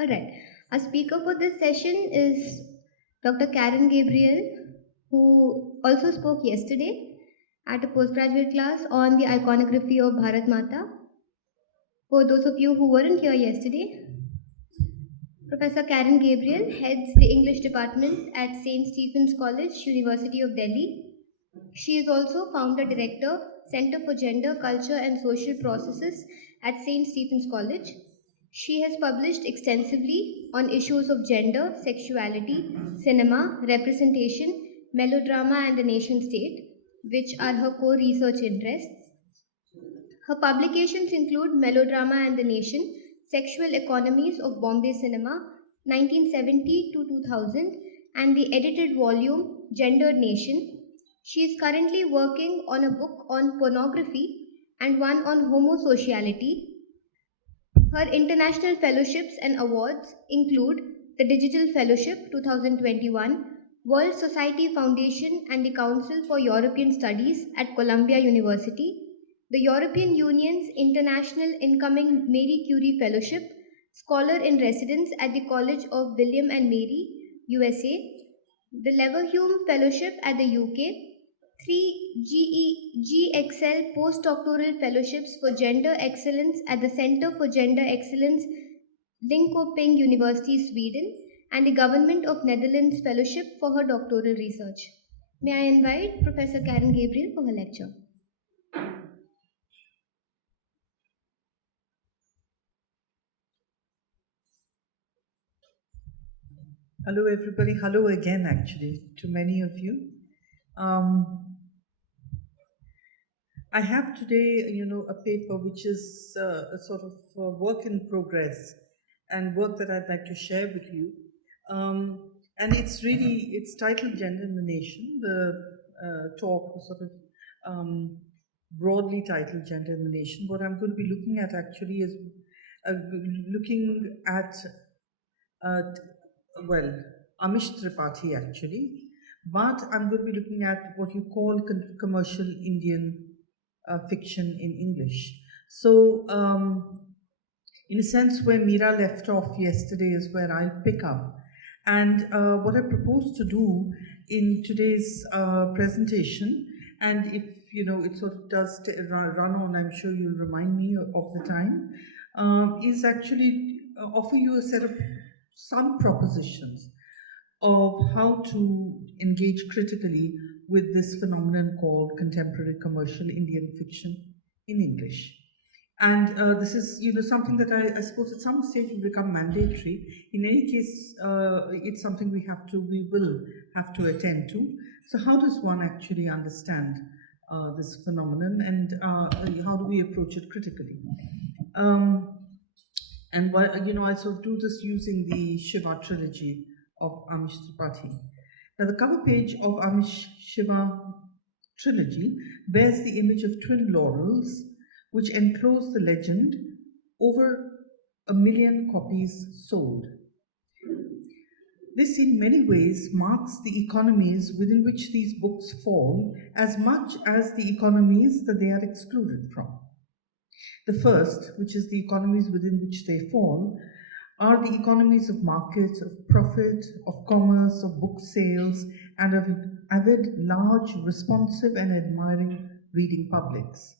All right. Our speaker for this session is Dr. Karen Gabriel, who also spoke yesterday at a postgraduate class on the iconography of Bharat Mata. For those of you who weren't here yesterday, Professor Karen Gabriel heads the English department at St. Stephen's College, University of Delhi. She is also founder director, Center for Gender, Culture and Social Processes at St. Stephen's College. She has published extensively on issues of gender, sexuality, cinema, representation, melodrama, and the nation state, which are her core research interests. Her publications include Melodrama and the Nation, Sexual Economies of Bombay Cinema, 1970 to 2000, and the edited volume Gendered Nation. She is currently working on a book on pornography and one on homosociality. Her international fellowships and awards include the Digital Fellowship 2021, World Society Foundation and the Council for European Studies at Columbia University, the European Union's International Incoming Marie Curie Fellowship, Scholar in Residence at the College of William and Mary, USA, the Leverhulme Fellowship at the UK, three GXL postdoctoral fellowships for gender excellence at the Center for Gender Excellence, Linköping University, Sweden, and the Government of Netherlands Fellowship for her doctoral research. May I invite Professor Karen Gabriel for her lecture? Hello, everybody. Hello again, actually, to many of you. I have today, a paper which is a sort of work in progress and work that I'd like to share with you. And it's titled Gender in the Nation. The talk was sort of broadly titled Gender in the Nation. What I'm going to be looking at actually is looking at Amish Tripathi actually, but I'm going to be looking at what you call commercial Indian fiction in English. So, in a sense, where Meera left off yesterday is where I'll pick up. And what I propose to do in today's presentation, and if it sort of does run on, I'm sure you'll remind me of the time, is actually offer you a set of some propositions of how to engage critically with this phenomenon called contemporary commercial Indian fiction in English. And this is, something that I suppose at some stage will become mandatory. In any case, it's something we will have to attend to. So how does one actually understand this phenomenon, and how do we approach it critically? And I sort of do this using the Shiva trilogy of Amish Tripathi. Now, the cover page of Amish Shiva trilogy bears the image of twin laurels, which enclose the legend, over 1 million copies sold. This, in many ways, marks the economies within which these books fall, as much as the economies that they are excluded from. The first, which is the economies within which they fall, are the economies of market, of profit, of commerce, of book sales, and of avid, large, responsive, and admiring reading publics.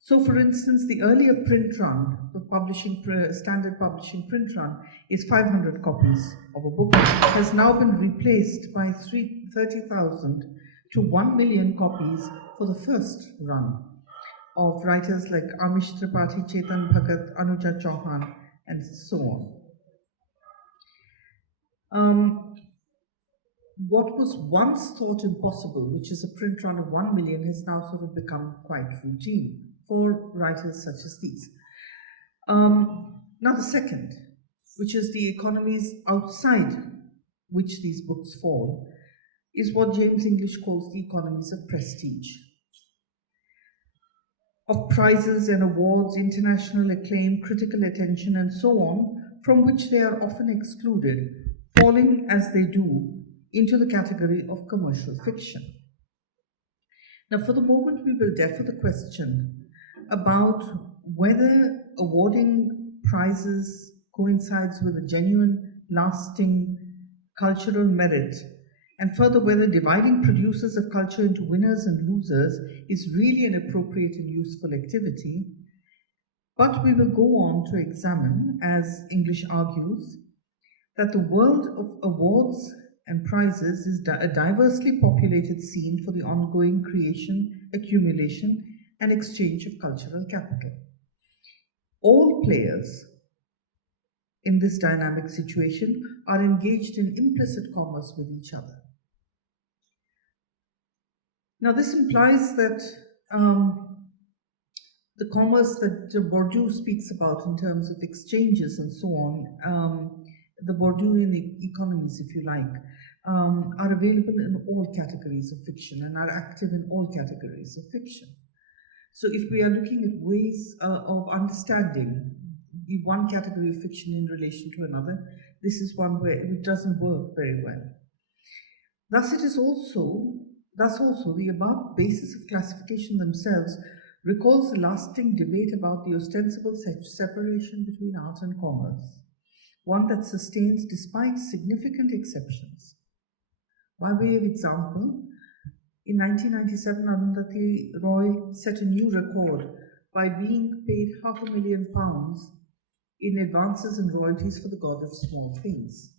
So, for instance, the earlier print run, the standard publishing print run, is 500 copies of a book, has now been replaced by 30,000 to 1 million copies for the first run of writers like Amish Tripathi, Chetan Bhagat, Anuja Chauhan, and so on. What was once thought impossible, which is a print run of 1 million, has now sort of become quite routine for writers such as these. Now the second, which is the economies outside which these books fall, is what James English calls the economies of prestige, of prizes and awards, international acclaim, critical attention, and so on, from which they are often excluded, falling as they do into the category of commercial fiction. Now, for the moment, we will defer the question about whether awarding prizes, coincides with a genuine, lasting cultural merit, and further whether dividing producers of culture into winners and losers is really an appropriate and useful activity. But we will go on to examine, as English argues, that the world of awards and prizes is a diversely populated scene for the ongoing creation, accumulation, and exchange of cultural capital. All players in this dynamic situation are engaged in implicit commerce with each other. Now, this implies that the commerce that Bourdieu speaks about in terms of exchanges and so on, the Bourdieuian economies, if you like, are available in all categories of fiction and are active in all categories of fiction. So if we are looking at ways of understanding the one category of fiction in relation to another, this is one where it doesn't work very well. Thus also the above basis of classification themselves recalls the lasting debate about the ostensible separation between art and commerce, one that sustains despite significant exceptions. By way of example, in 1997, Arundhati Roy set a new record by being paid £500,000 in advances and royalties for The God of Small Things.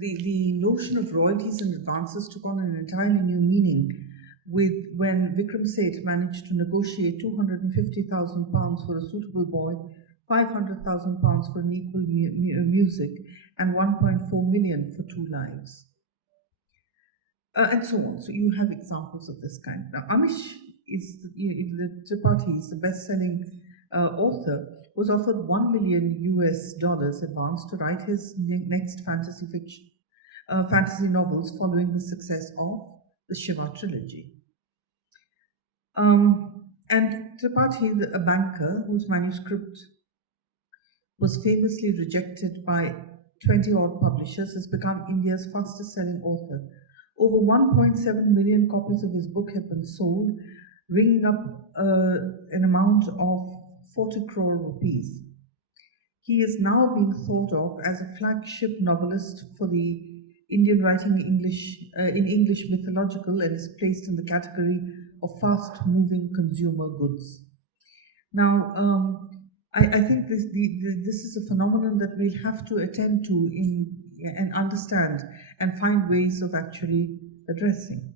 The notion of royalties and advances took on an entirely new meaning when Vikram Seth managed to negotiate £250,000 for a suitable boy, £500,000 for an equal music, and 1.4 million for 2 lives. And so on. So you have examples of this kind. Now, Amish is Tripathi is the best-selling author, was offered $1 million advance to write his next fantasy novels following the success of the Shiva trilogy. And Tripathi, a banker whose manuscript was famously rejected by 20-odd publishers, has become India's fastest-selling author. Over 1.7 million copies of his book have been sold, ringing up an amount of 40 crore rupees. He is now being thought of as a flagship novelist for the Indian writing in English mythological, and is placed in the category of fast-moving consumer goods. Now, I think this is a phenomenon that we'll have to attend to and understand and find ways of actually addressing.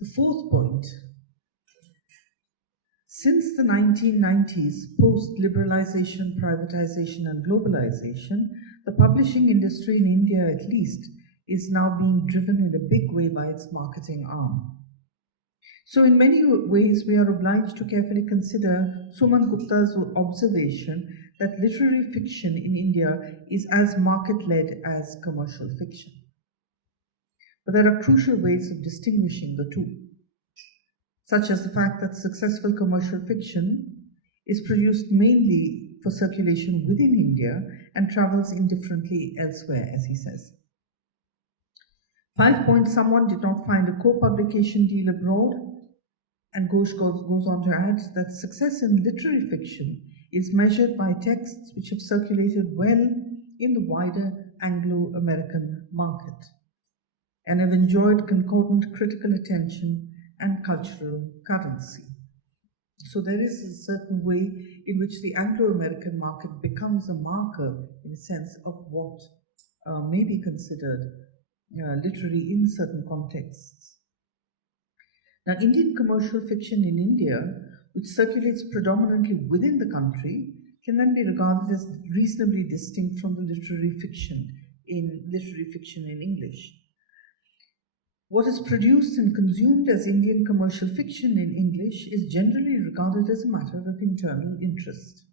The fourth point: since the 1990s, post-liberalization, privatization, and globalization, the publishing industry in India, at least, is now being driven in a big way by its marketing arm. So in many ways, we are obliged to carefully consider Suman Gupta's observation that literary fiction in India is as market-led as commercial fiction. But there are crucial ways of distinguishing the two, such as the fact that successful commercial fiction is produced mainly for circulation within India and travels indifferently elsewhere, as he says. 5 point, someone did not find a co-publication deal abroad, and Ghosh goes on to add that success in literary fiction is measured by texts which have circulated well in the wider Anglo-American market and have enjoyed concordant critical attention and cultural currency. So there is a certain way in which the Anglo-American market becomes a marker, in a sense, of what may be considered literary in certain contexts. Now, Indian commercial fiction in India, which circulates predominantly within the country, can then be regarded as reasonably distinct from the literary fiction in English. What is produced and consumed as Indian commercial fiction in English is generally regarded as a matter of internal interest.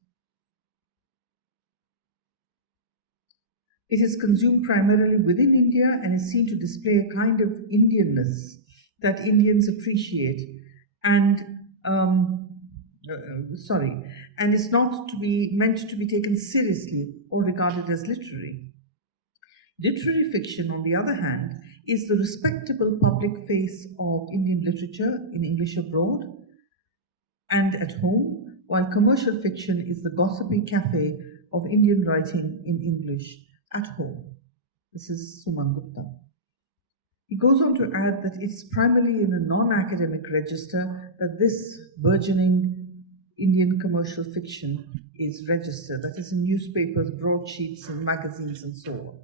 It is consumed primarily within India and is seen to display a kind of Indianness that Indians appreciate and is not to be meant to be taken seriously or regarded as literary. Literary fiction, on the other hand, is the respectable public face of Indian literature in English abroad, and at home, while commercial fiction is the gossipy cafe of Indian writing in English at home. This is Suman Gupta. He goes on to add that it's primarily in a non-academic register that this burgeoning Indian commercial fiction is registered, that is in newspapers, broadsheets, and magazines, and so on.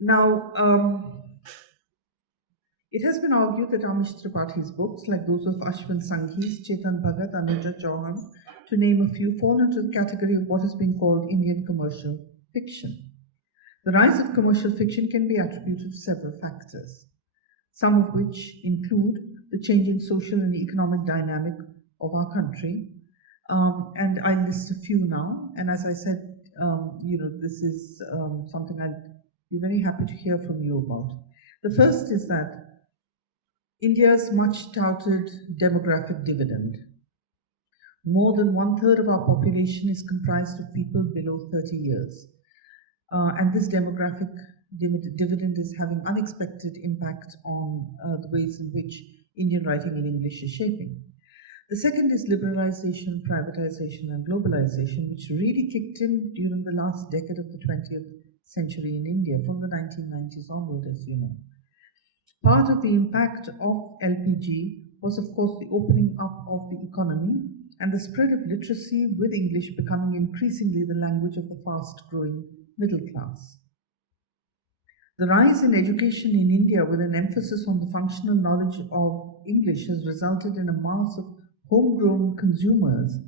Now, it has been argued that Amish Tripathi's books, like those of Ashwin Sanghi's, Chetan Bhagat, Anuja Chauhan, to name a few, fall into the category of what has been called Indian commercial fiction. The rise of commercial fiction can be attributed to several factors, some of which include the changing social and economic dynamic of our country. And I list a few now. And as I said, this is something I'd be very happy to hear from you about. The first is that India's much touted demographic dividend. More than 1/3 of our population is comprised of people below 30 years. And this demographic dividend is having unexpected impact on the ways in which Indian writing in English is shaping. The second is liberalization, privatization, and globalization, which really kicked in during the last decade of the 20th century in India, from the 1990s onward, as you know. Part of the impact of LPG was, of course, the opening up of the economy and the spread of literacy, with English becoming increasingly the language of the fast-growing middle class. The rise in education in India, with an emphasis on the functional knowledge of English, has resulted in a mass of homegrown consumers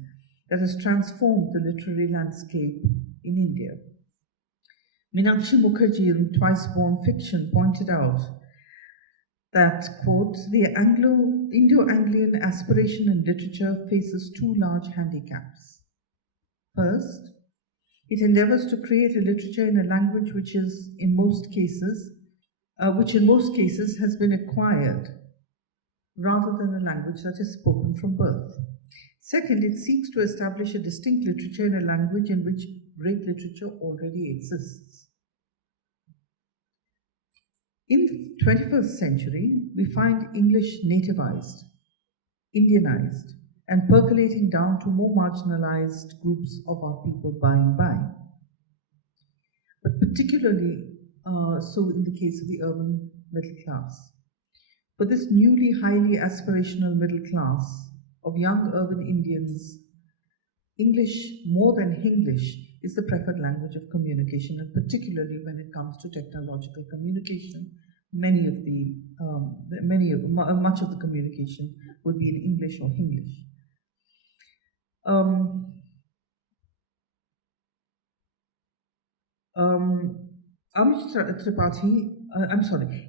that has transformed the literary landscape in India. Meenakshi Mukherjee, in Twice Born Fiction, pointed out that, quote, the Indo-Anglian aspiration in literature faces two large handicaps. First, it endeavors to create a literature in a language which in most cases has been acquired, rather than a language that is spoken from birth. Second, it seeks to establish a distinct literature in a language in which great literature already exists. In the 21st century, we find English nativized, Indianized, and percolating down to more marginalized groups of our people by and by. But particularly so in the case of the urban middle class. For this newly highly aspirational middle class of young urban Indians, English, more than Hinglish, is the preferred language of communication, and particularly when it comes to technological communication. Much of the communication would be in English or Hinglish. Amish Tripathi,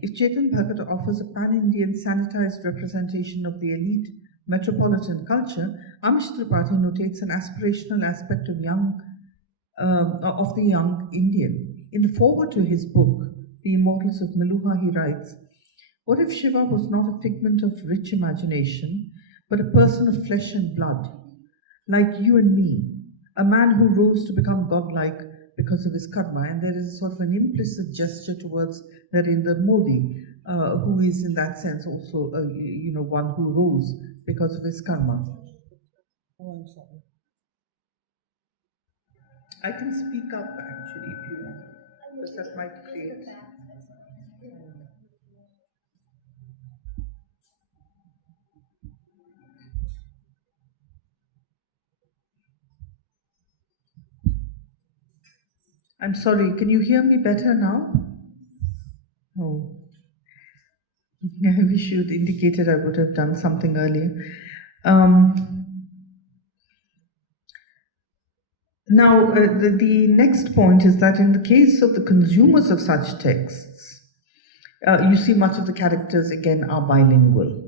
if Chetan Bhagat offers a pan-Indian sanitized representation of the elite metropolitan culture, Amish Tripathi notates an aspirational aspect of the young Indian. In the foreword to his book, The Immortals of Meluha, he writes, what if Shiva was not a figment of rich imagination, but a person of flesh and blood, like you and me, a man who rose to become godlike because of his karma? And there is sort of an implicit gesture towards Narendra Modi, who is in that sense also, one who rose because of his karma. Oh, I'm sorry. I can speak up actually if you want, because that might create. I'm sorry, can you hear me better now? Oh. I wish you'd indicated I would have done something earlier. Now, the next point is that in the case of the consumers of such texts, you see much of the characters again are bilingual.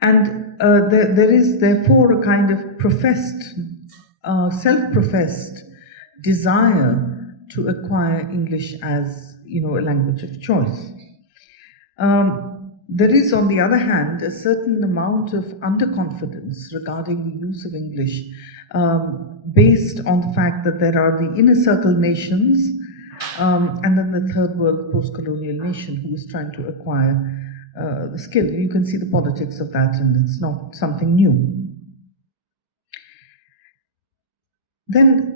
And there is therefore a kind of self-professed desire to acquire English as, a language of choice. There is, on the other hand, a certain amount of underconfidence regarding the use of English, based on the fact that there are the inner circle nations, and then the third world postcolonial nation who is trying to acquire the skill. You can see the politics of that, and it's not something new. Then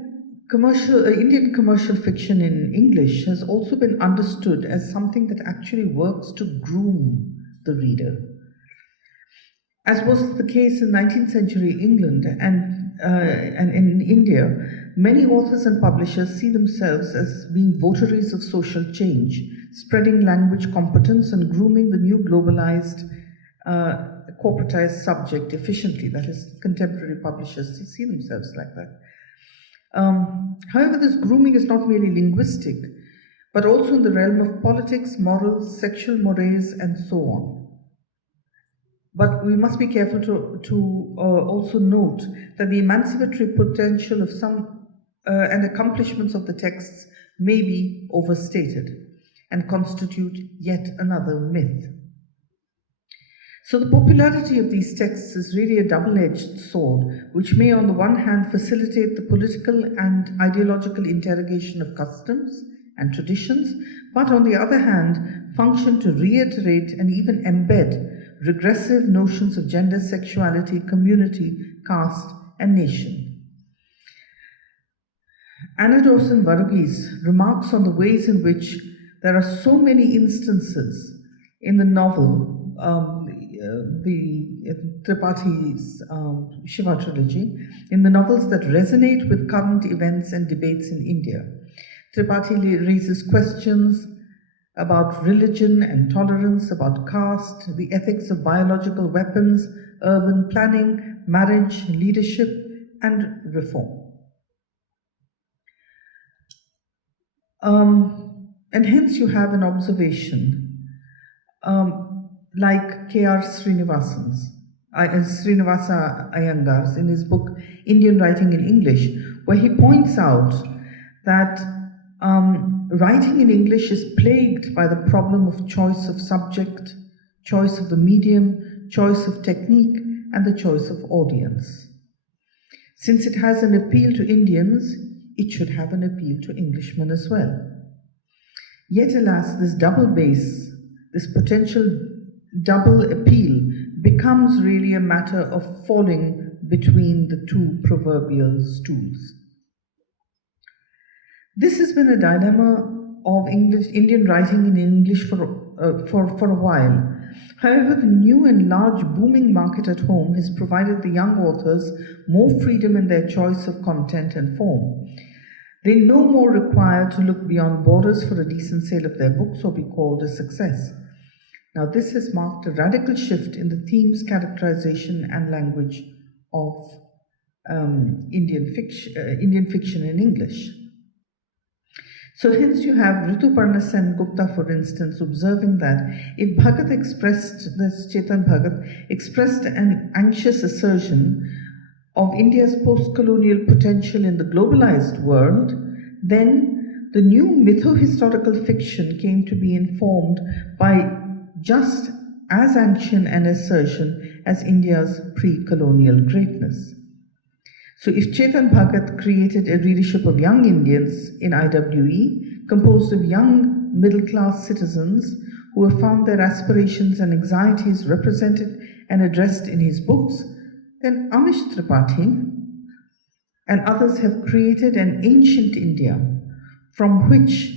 Indian commercial fiction in English has also been understood as something that actually works to groom the reader. As was the case in 19th century England and in India, many authors and publishers see themselves as being votaries of social change, spreading language competence and grooming the new globalized, corporatized subject efficiently. That is, contemporary publishers see themselves like that. However, this grooming is not merely linguistic, but also in the realm of politics, morals, sexual mores, and so on. But we must be careful to also note that the emancipatory potential of some and accomplishments of the texts may be overstated and constitute yet another myth. So the popularity of these texts is really a double-edged sword, which may on the one hand facilitate the political and ideological interrogation of customs and traditions, but on the other hand function to reiterate and even embed regressive notions of gender, sexuality, community, caste, and nation. Anna Dawson Varghese remarks on the ways in which there are so many instances in the novel, the Tripathi's Shiva trilogy, in the novels that resonate with current events and debates in India. Tripathi raises questions about religion and tolerance, about caste, the ethics of biological weapons, urban planning, marriage, leadership, and reform. And hence you have an observation like K.R. Srinivasa Iyengar's in his book Indian Writing in English, where he points out that writing in English is plagued by the problem of choice of subject, choice of the medium, choice of technique, and the choice of audience. Since it has an appeal to Indians, it should have an appeal to Englishmen as well. Yet, alas, this double base, this potential double appeal, becomes really a matter of falling between the two proverbial stools. This has been a dilemma of Indian writing in English for a while. However, the new and large booming market at home has provided the young authors more freedom in their choice of content and form. They no more require to look beyond borders for a decent sale of their books or be called a success. Now, this has marked a radical shift in the themes, characterization, and language of Indian fiction in English. So hence you have Rituparna Sen Gupta, for instance, observing that if Bhagat expressed, this Chetan Bhagat, expressed an anxious assertion of India's post-colonial potential in the globalized world, then the new mytho-historical fiction came to be informed by just as ancient an assertion as India's pre-colonial greatness. So if Chetan Bhagat created a readership of young Indians in IWE, composed of young middle-class citizens who have found their aspirations and anxieties represented and addressed in his books, then Amish Tripathi and others have created an ancient India from which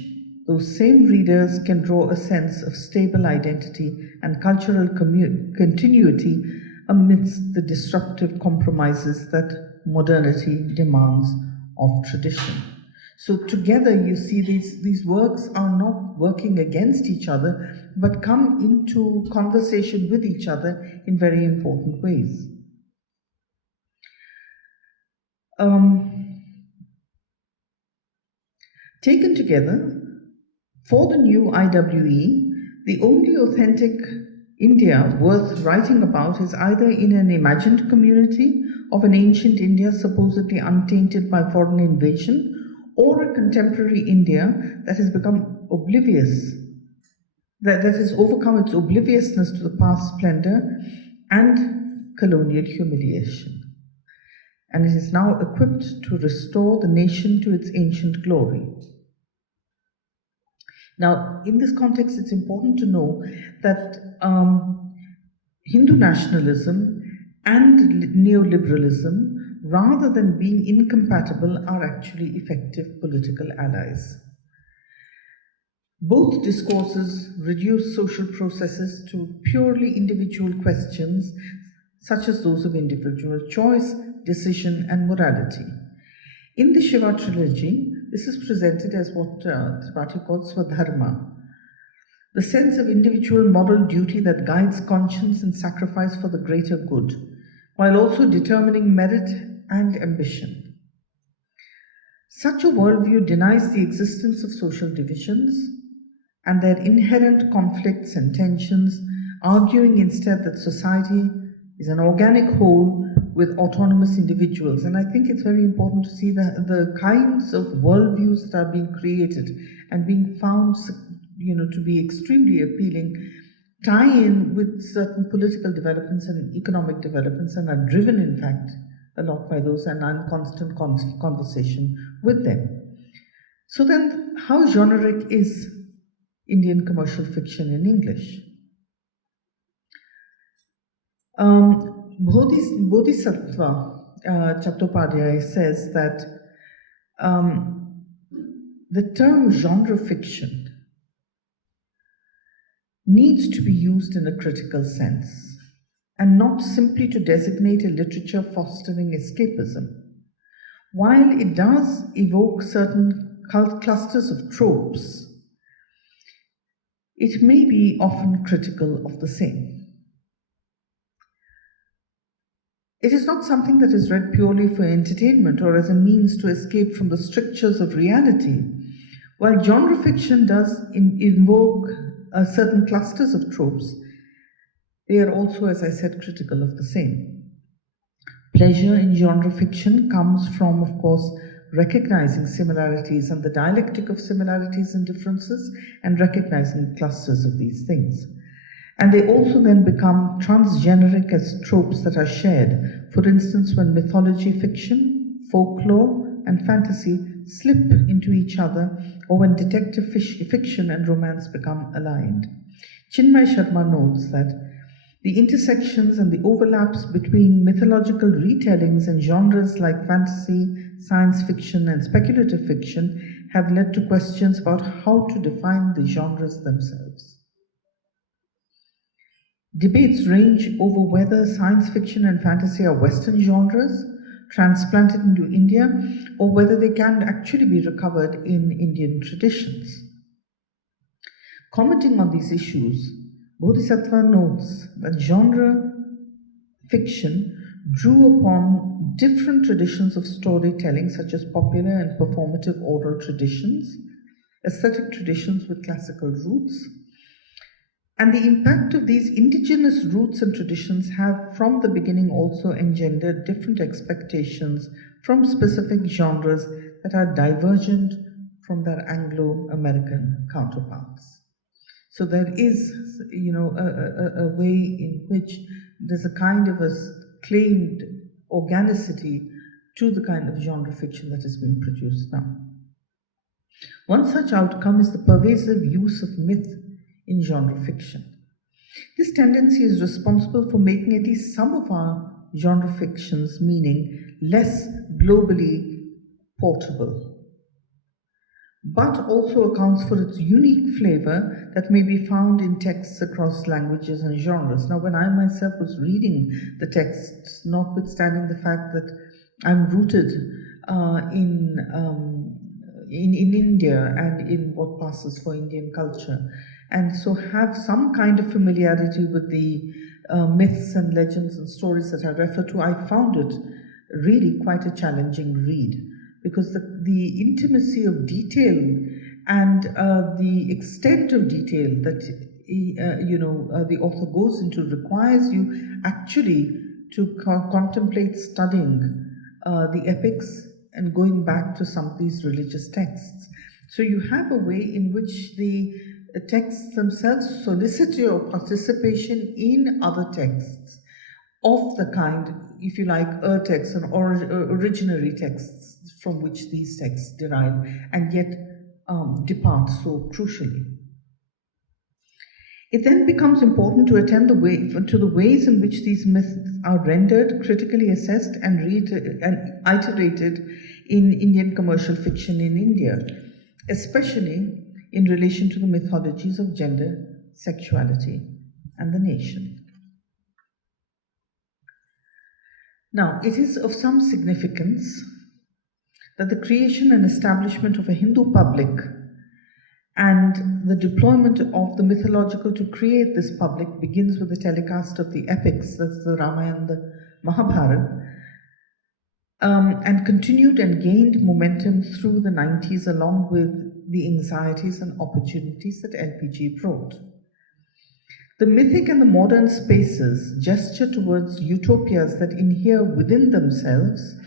those same readers can draw a sense of stable identity and cultural continuity amidst the disruptive compromises that modernity demands of tradition. So together you see these works are not working against each other, but come into conversation with each other in very important ways. Taken together, for the new IWE, the only authentic India worth writing about is either in an imagined community of an ancient India supposedly untainted by foreign invasion, or a contemporary India that has become oblivious, that has overcome its obliviousness to the past splendor and colonial humiliation, and it is now equipped to restore the nation to its ancient glory. Now, in this context, it's important to know that Hindu nationalism and neoliberalism, rather than being incompatible, are actually effective political allies. Both discourses reduce social processes to purely individual questions, such as those of individual choice, decision, and morality. In the Shiva trilogy, this is presented as what Tripathi calls Swadharma, the sense of individual moral duty that guides conscience and sacrifice for the greater good, while also determining merit and ambition. Such a worldview denies the existence of social divisions and their inherent conflicts and tensions, arguing instead that society is an organic whole with autonomous individuals. And I think it's very important to see the kinds of worldviews that are being created and being found to be extremely appealing, tie in with certain political developments and economic developments, and are driven, in fact, a lot by those and in constant conversation with them. So then, how generic is Indian commercial fiction in English? Bodhisattva Chattopadhyay says that the term genre fiction needs to be used in a critical sense and not simply to designate a literature fostering escapism. While it does evoke certain clusters of tropes, it may be often critical of the same. It is not something that is read purely for entertainment or as a means to escape from the strictures of reality. While genre fiction does invoke certain clusters of tropes, they are also, as I said, critical of the same. Pleasure in genre fiction comes from, of course, recognizing similarities and the dialectic of similarities and differences, and recognizing clusters of these things. And they also then become transgeneric as tropes that are shared. For instance, when mythology fiction, folklore, and fantasy slip into each other, or when detective fiction and romance become aligned. Chinmay Sharma notes that the intersections and the overlaps between mythological retellings and genres like fantasy, science fiction, and speculative fiction have led to questions about how to define the genres themselves. Debates range over whether science fiction and fantasy are Western genres transplanted into India, or whether they can actually be recovered in Indian traditions. Commenting on these issues, Bodhisattva notes that genre fiction drew upon different traditions of storytelling, such as popular and performative oral traditions, aesthetic traditions with classical roots, and the impact of these indigenous roots and traditions have from the beginning also engendered different expectations from specific genres that are divergent from their Anglo-American counterparts. So there is, a way in which there's a kind of a claimed organicity to the kind of genre fiction that is being produced now. One such outcome is the pervasive use of myth in genre fiction. This tendency is responsible for making at least some of our genre fiction's meaning less globally portable, but also accounts for its unique flavor that may be found in texts across languages and genres. Now, when I myself was reading the texts, notwithstanding the fact that I'm rooted in India and in what passes for Indian culture, and so have some kind of familiarity with the myths and legends and stories that I refer to, I found it really quite a challenging read, because the intimacy of detail and the extent of detail that the author goes into requires you actually to contemplate studying the epics and going back to some of these religious texts. So you have a way in which the texts themselves solicit your participation in other texts of the kind, if you like, texts and originary texts from which these texts derive, and yet depart so crucially. It then becomes important to attend to the ways in which these myths are rendered, critically assessed, and iterated in Indian commercial fiction in India, especially in relation to the mythologies of gender, sexuality, and the nation. Now, it is of some significance that the creation and establishment of a Hindu public and the deployment of the mythological to create this public begins with the telecast of the epics, that's the Ramayana and the Mahabharata, and continued and gained momentum through the 90s along with the anxieties and opportunities that LPG brought. The mythic and the modern spaces gesture towards utopias that inhere within themselves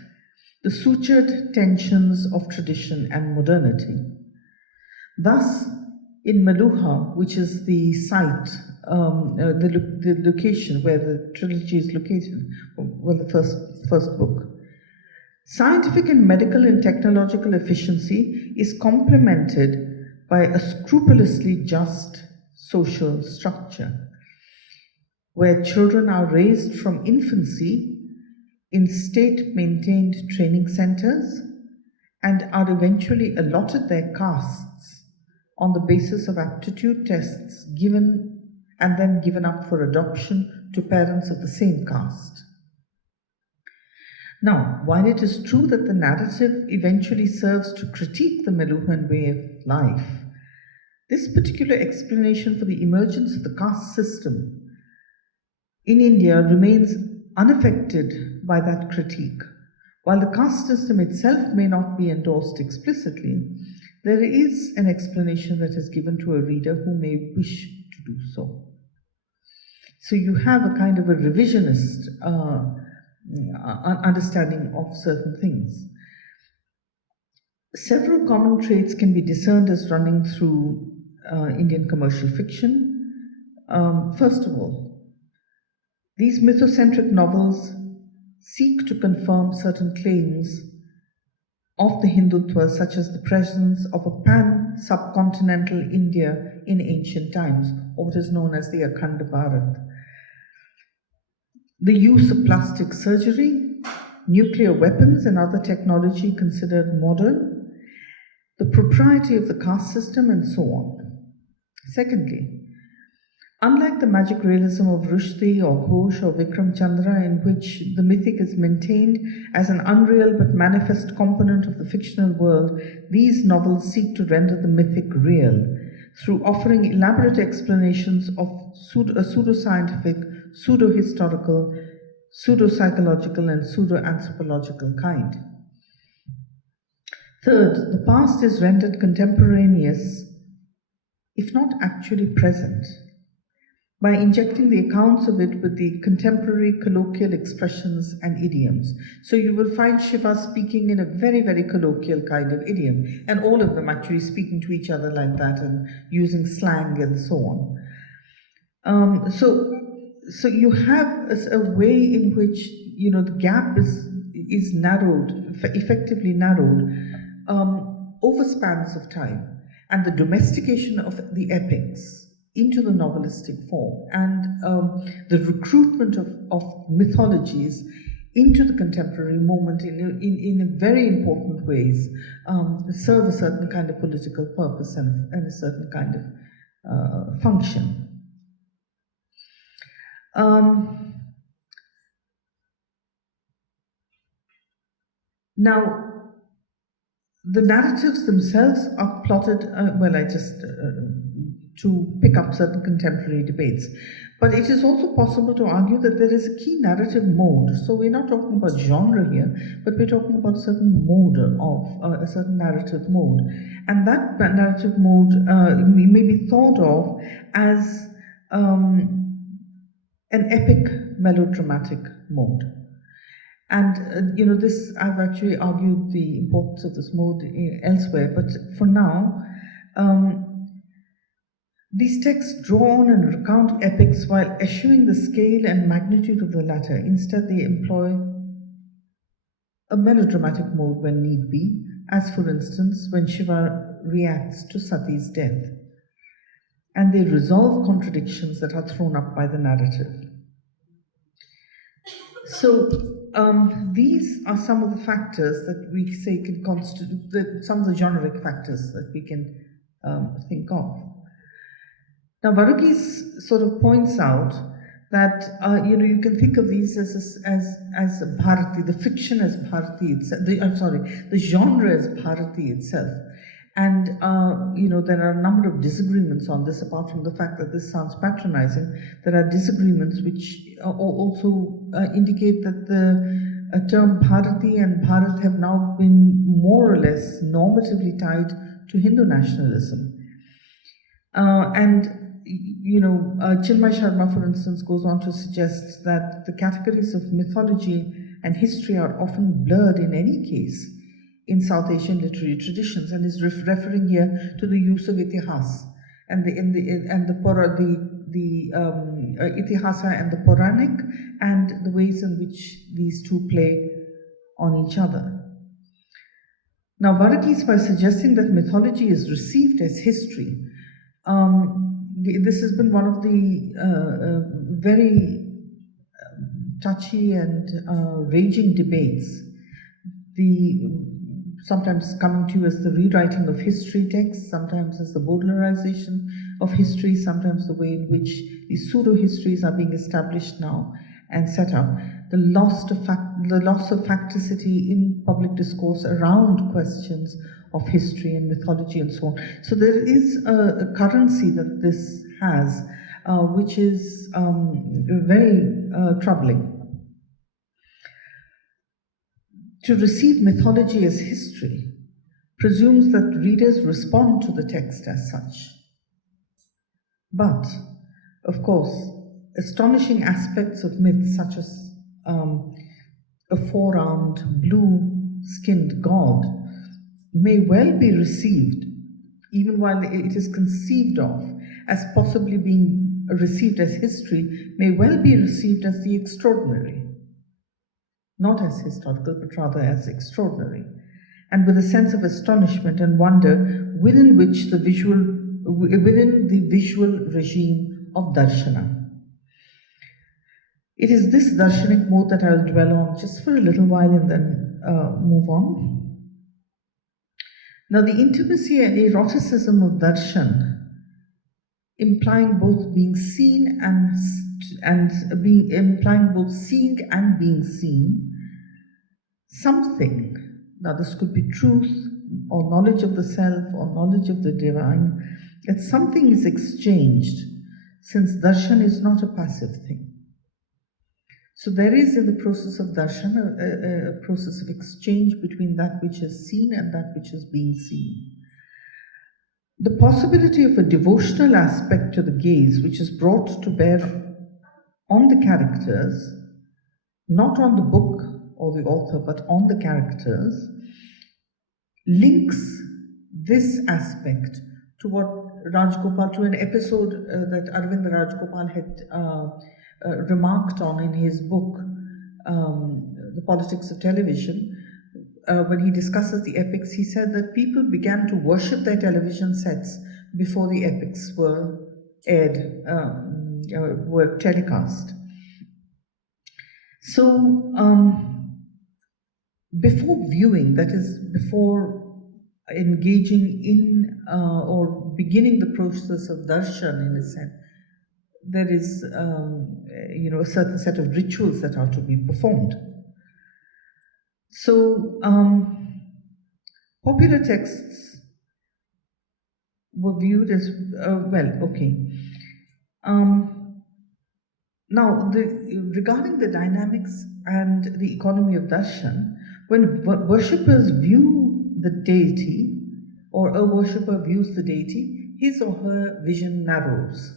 the sutured tensions of tradition and modernity. Thus, in Meluha, which is the site, the location where the trilogy is located, well, the first book, scientific and medical and technological efficiency is complemented by a scrupulously just social structure, where children are raised from infancy in state-maintained training centers and are eventually allotted their castes on the basis of aptitude tests given and then given up for adoption to parents of the same caste. Now, while it is true that the narrative eventually serves to critique the Meluhan way of life, this particular explanation for the emergence of the caste system in India remains unaffected by that critique. While the caste system itself may not be endorsed explicitly, there is an explanation that is given to a reader who may wish to do so. So you have a kind of a revisionist understanding of certain things. Several common traits can be discerned as running through Indian commercial fiction. First of all, these mythocentric novels seek to confirm certain claims of the Hindutva, such as the presence of a pan-subcontinental India in ancient times, or what is known as the Akhanda Bharat. The use of plastic surgery, nuclear weapons, and other technology considered modern, the propriety of the caste system, and so on. Secondly, unlike the magic realism of Rushdie or Ghosh or Vikram Chandra, in which the mythic is maintained as an unreal but manifest component of the fictional world, these novels seek to render the mythic real through offering elaborate explanations of a pseudo-scientific, pseudo-historical, pseudo-psychological, and pseudo-anthropological kind. Third, the past is rendered contemporaneous, if not actually present, by injecting the accounts of it with the contemporary colloquial expressions and idioms. So you will find Shiva speaking in a very, very colloquial kind of idiom, and all of them actually speaking to each other like that and using slang and so on. So you have a way in which, you know, the gap is narrowed, effectively narrowed, over spans of time, and the domestication of the epics into the novelistic form, and the recruitment of mythologies into the contemporary moment in very important ways serve a certain kind of political purpose and a certain kind of function. Now, the narratives themselves are plotted, to pick up certain contemporary debates. But it is also possible to argue that there is a key narrative mode. So we're not talking about genre here, but we're talking about a certain mode of a certain narrative mode. And that narrative mode may be thought of as an epic melodramatic mode. And this, I've actually argued the importance of this mode elsewhere, but for now, these texts draw on and recount epics while eschewing the scale and magnitude of the latter. Instead, they employ a melodramatic mode when need be, as for instance, when Shiva reacts to Sati's death, and they resolve contradictions that are thrown up by the narrative. So these are some of the factors that we say can constitute some of the generic factors that we can think of. Now, Varugis sort of points out that you can think of these as Bharati, the fiction as Bharati itself. The genre as Bharati itself. And there are a number of disagreements on this. Apart from the fact that this sounds patronizing, there are disagreements which also indicate that the term Bharati and Bharat have now been more or less normatively tied to Hindu nationalism. Chinmay Sharma, for instance, goes on to suggest that the categories of mythology and history are often blurred in any case in South Asian literary traditions, and is referring here to the use of itihas and the itihasa and the Puranic, and the ways in which these two play on each other. Now, Varghese, by suggesting that mythology is received as history, this has been one of the very touchy and raging debates, sometimes coming to you as the rewriting of history texts, sometimes as the Baudelaireization of history, sometimes the way in which these pseudo-histories are being established now and set up, the loss of facticity in public discourse around questions of history and mythology and so on. So there is a currency that this has, which is very troubling. To receive mythology as history presumes that readers respond to the text as such. But, of course, astonishing aspects of myths, such as a four-armed, blue-skinned god, may well be received, even while it is conceived of as possibly being received as history, may well be received as the extraordinary. Not as historical, but rather as extraordinary, and with a sense of astonishment and wonder within the visual regime of darshana. It is this darshanic mode that I'll dwell on just for a little while and then move on. Now, the intimacy and eroticism of darshan, implying both being seen implying both seeing and being seen, something, now this could be truth or knowledge of the self or knowledge of the divine, that something is exchanged, since darshan is not a passive thing. So there is in the process of darshan a process of exchange between that which is seen and that which is being seen. The possibility of a devotional aspect to the gaze, which is brought to bear on the characters, not on the book or the author, but on the characters, links this aspect to what Rajgopal, to an episode that Arvind Rajgopal had remarked on in his book, The Politics of Television. When he discusses the epics, he said that people began to worship their television sets before the epics were aired, were telecast. So, before viewing, that is, before engaging in or beginning the process of darshan, in a sense, there is, a certain set of rituals that are to be performed. So, popular texts were viewed as, now, regarding the dynamics and the economy of darshan, when worshippers view the deity, or a worshipper views the deity, his or her vision narrows.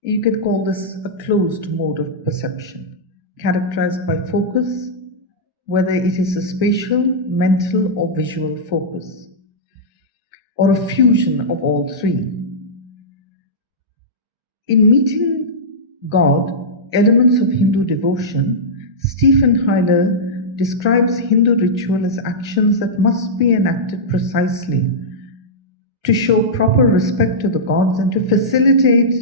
You can call this a closed mode of perception, characterized by focus, whether it is a spatial, mental, or visual focus, or a fusion of all three. In Meeting God, Elements of Hindu Devotion, Stephen Heiler describes Hindu ritual as actions that must be enacted precisely to show proper respect to the gods and to facilitate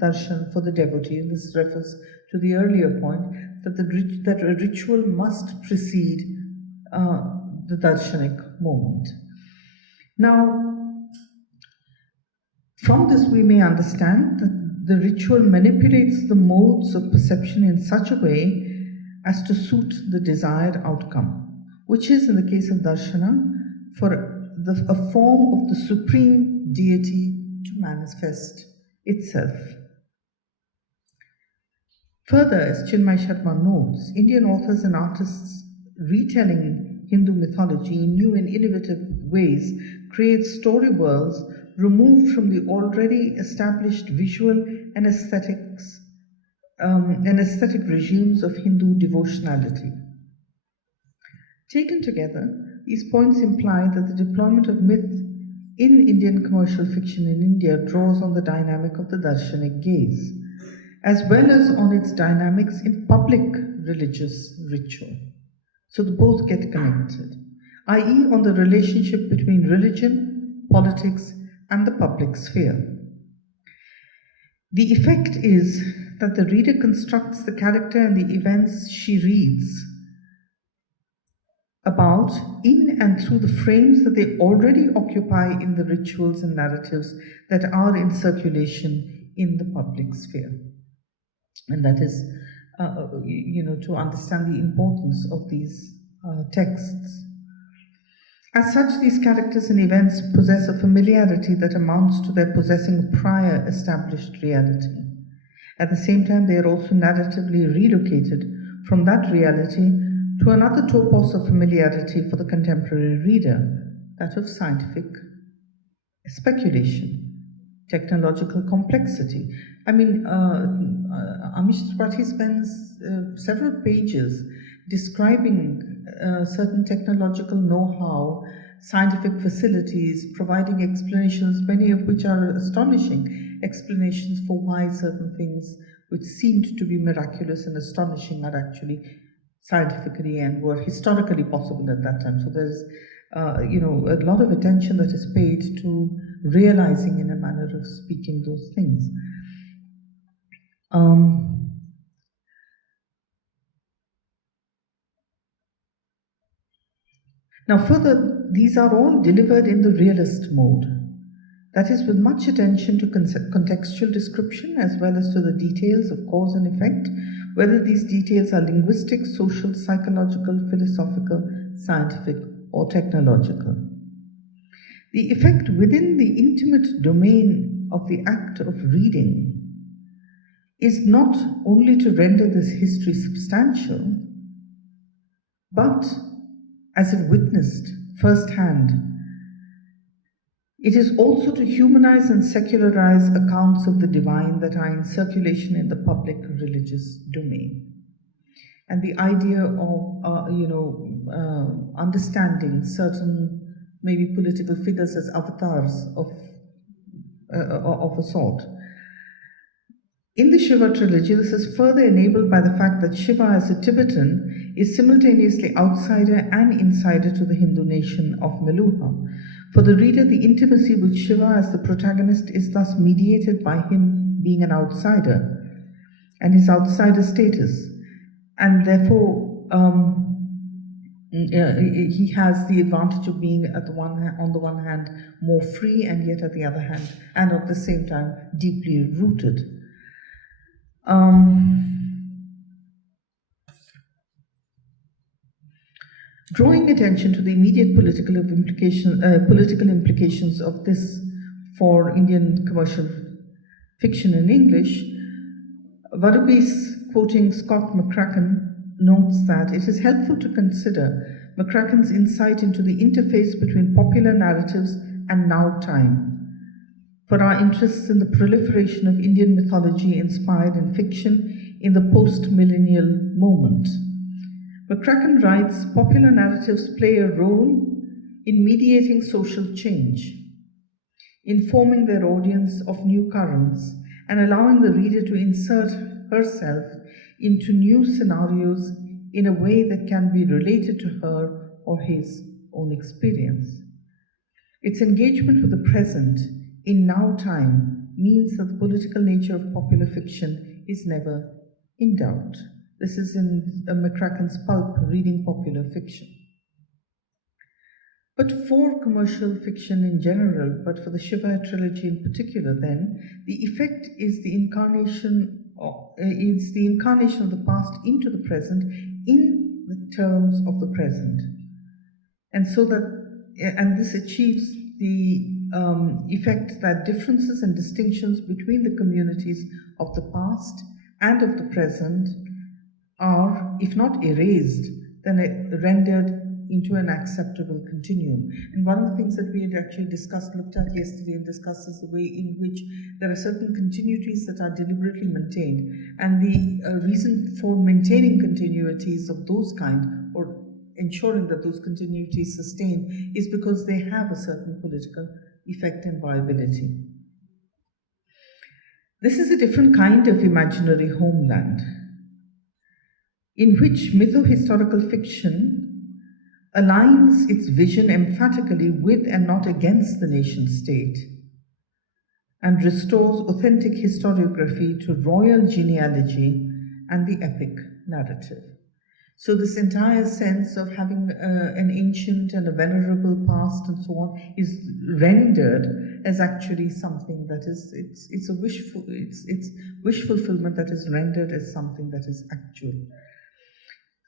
darshan for the devotee. And this refers to the earlier point that a ritual must precede the darshanic moment. Now, from this we may understand that the ritual manipulates the modes of perception in such a way as to suit the desired outcome, which is, in the case of darshana, for a form of the supreme deity to manifest itself. Further, as Chinmay Sharma notes, Indian authors and artists retelling Hindu mythology in new and innovative ways create story worlds removed from the already established visual and aesthetic regimes of Hindu devotionality. Taken together, these points imply that the deployment of myth in Indian commercial fiction in India draws on the dynamic of the darshanic gaze, as well as on its dynamics in public religious ritual. So the both get connected, i.e., on the relationship between religion, politics, and the public sphere. The effect is that the reader constructs the character and the events she reads about in and through the frames that they already occupy in the rituals and narratives that are in circulation in the public sphere. And that is, to understand the importance of these texts. As such, these characters and events possess a familiarity that amounts to their possessing a prior established reality. At the same time, they are also narratively relocated from that reality to another topos of familiarity for the contemporary reader, that of scientific speculation, technological complexity. I mean, Amish Tripathi spends several pages describing certain technological know-how, scientific facilities, providing explanations, many of which are astonishing explanations for why certain things which seemed to be miraculous and astonishing are actually scientifically and were historically possible at that time. So there's a lot of attention that is paid to realizing, in a manner of speaking, those things. Now further, these are all delivered in the realist mode. That is, with much attention to contextual description as well as to the details of cause and effect, whether these details are linguistic, social, psychological, philosophical, scientific, or technological. The effect within the intimate domain of the act of reading is not only to render this history substantial, but, as if witnessed firsthand, it is also to humanize and secularize accounts of the divine that are in circulation in the public religious domain. And the idea of, understanding certain maybe political figures as avatars of a sort. In the Shiva trilogy, this is further enabled by the fact that Shiva, as a Tibetan, is simultaneously outsider and insider to the Hindu nation of Meluha. For the reader, the intimacy with Shiva as the protagonist is thus mediated by him being an outsider and his outsider status. And therefore, he has the advantage of being on the one hand more free, and yet at the other hand, and at the same time, deeply rooted. Drawing attention to the immediate political implications of this for Indian commercial fiction in English, Vadapis, quoting Scott McCracken, notes that it is helpful to consider McCracken's insight into the interface between popular narratives and now time for our interests in the proliferation of Indian mythology inspired in fiction in the post-millennial moment. McCracken writes, popular narratives play a role in mediating social change, informing their audience of new currents, and allowing the reader to insert herself into new scenarios in a way that can be related to her or his own experience. Its engagement with the present in now time means that the political nature of popular fiction is never in doubt. This is in McCracken's Pulp, Reading Popular Fiction. But for commercial fiction in general, but for the Shiva trilogy in particular, then the effect is the incarnation of the past into the present in the terms of the present, and this achieves the effect that differences and distinctions between the communities of the past and of the present are, if not erased, then rendered into an acceptable continuum. And one of the things that we had actually looked at yesterday and discussed is the way in which there are certain continuities that are deliberately maintained. And the reason for maintaining continuities of those kind, or ensuring that those continuities sustain, is because they have a certain political effect and viability. This is a different kind of imaginary homeland, in which mytho-historical fiction aligns its vision emphatically with and not against the nation state, and restores authentic historiography to royal genealogy and the epic narrative. So this entire sense of having an ancient and a venerable past and so on is rendered as actually something that is, it's wish fulfillment that is rendered as something that is actual.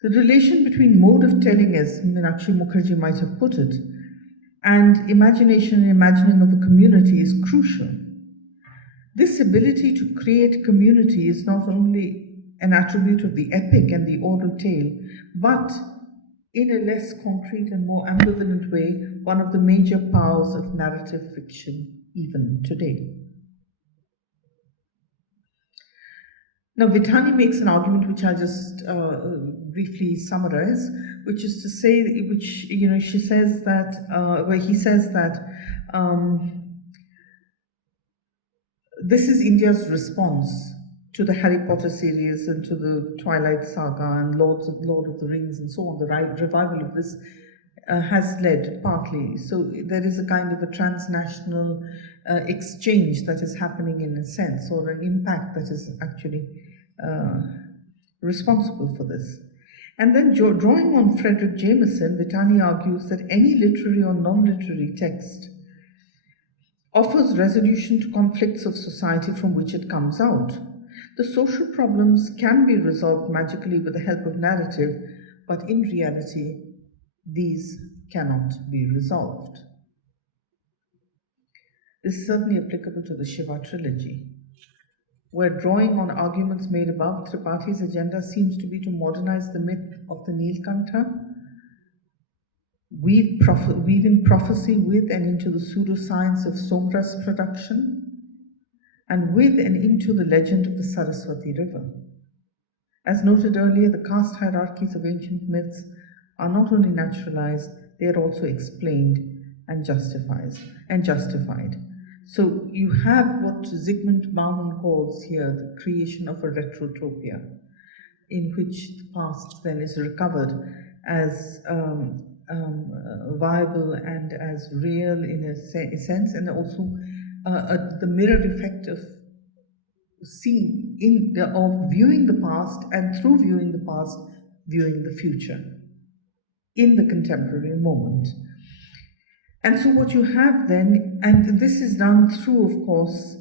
The relation between mode of telling, as Meenakshi Mukherjee might have put it, and imagination and imagining of a community is crucial. This ability to create community is not only an attribute of the epic and the oral tale, but in a less concrete and more ambivalent way, one of the major powers of narrative fiction even today. Now, Vitani makes an argument which I'll just briefly summarize, which is to say, she says that, where he says that this is India's response to the Harry Potter series and to the Twilight Saga and Lord of the Rings and so on. The revival of this has led partly. So there is a kind of a transnational exchange that is happening in a sense, or an impact that is actually responsible for this. And then drawing on Frederick Jameson, Vitani argues that any literary or non-literary text offers resolution to conflicts of society from which it comes out. The social problems can be resolved magically with the help of narrative, but in reality, these cannot be resolved. This is certainly applicable to the Shiva trilogy, where drawing on arguments made above, Tripathi's agenda seems to be to modernize the myth of the Nilkantha, weave in prophecy with and into the pseudoscience of Somras production, and with and into the legend of the Saraswati River. As noted earlier, the caste hierarchies of ancient myths are not only naturalized, they are also explained and justified. So you have what Zygmunt Bauman calls here the creation of a retrotopia, in which the past then is recovered as viable and as real in a sense, and also the mirror effect of viewing the past, and through viewing the past, viewing the future in the contemporary moment. And so what you have then, and this is done through, of course,